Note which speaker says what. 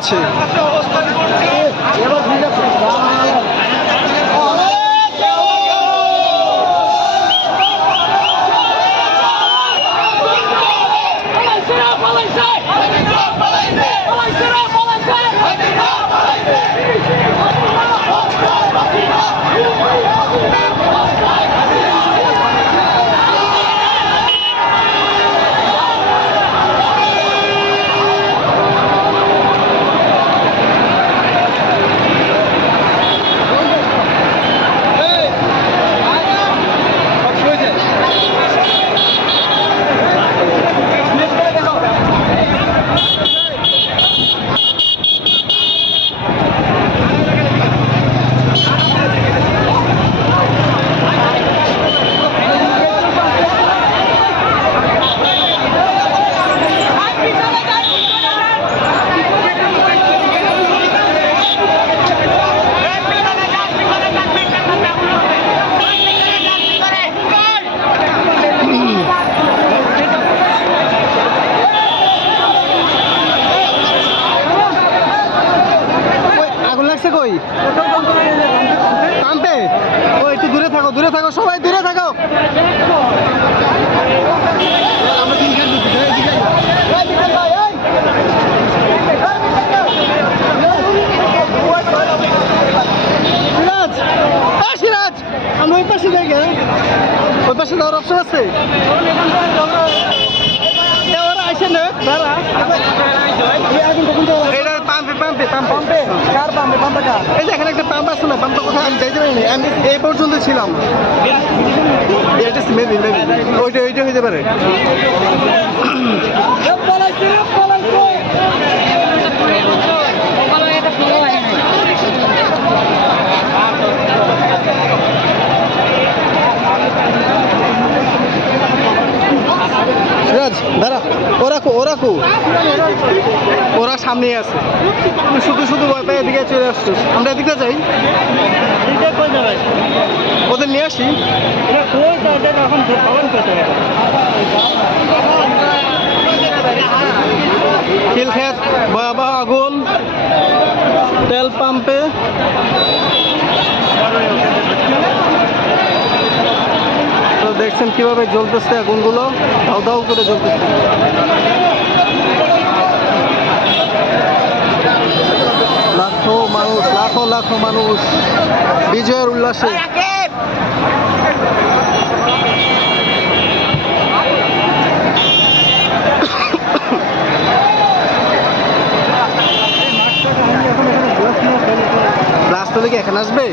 Speaker 1: চলছে। পাম্পে ও একটু দূরে থাকো দূরে থাকো সবাই দূরে থাকো। আমরা ওই পাশে যাই গে। ওই পাশে যাওয়ার অপশন আছে? এ, আইসে না পাম্পে পাম্পে। পাম্পে?
Speaker 2: কার পাম্পে? পাম্পে কার?
Speaker 1: এই যে এখানে একটা পাম্প আছে না পাম্পটা কোথায় আমি যাইতে পারিনি, আমি এই পর্যন্ত ছিলাম। মেবি মেবি ওইটা ওইটা হইতে পারে। সিরাজ, দাঁড়া। ওরা কো ওরা সামনেই আছে। শুধু শুধু এদিকে চলে আসছো। আমরা এদিকে যাই। ওদের নিয়ে আসি।
Speaker 2: এখন
Speaker 1: খিলক্ষেত ভয়াবহ আগুন তেল পাম্পে। তো দেখছেন কীভাবে জ্বলতেছে আগুনগুলো। ধাউ ধাউ করে জ্বলতেছে লাখো মানুষ লাখো মানুষ বিজয়ের উল্লাসে। হলে কি এখানে আসবে?